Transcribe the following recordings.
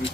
There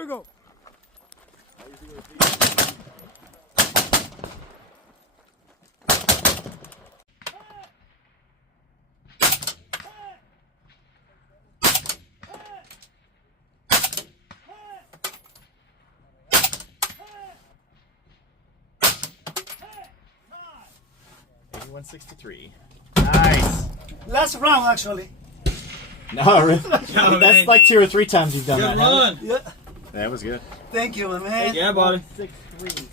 we go. $81.63. Nice. Last round, actually. No, really? That's like 2 or 3 times you've done that. Good run. Yeah. That was good. Thank you, my man. Yeah, buddy. 6-3.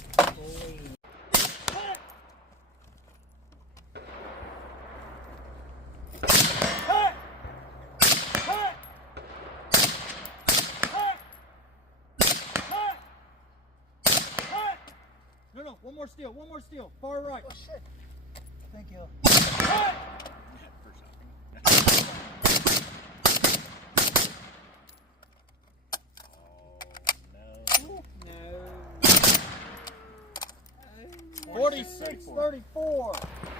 No, one more steal, far right. Oh, shit. Thank you. No. 46-34.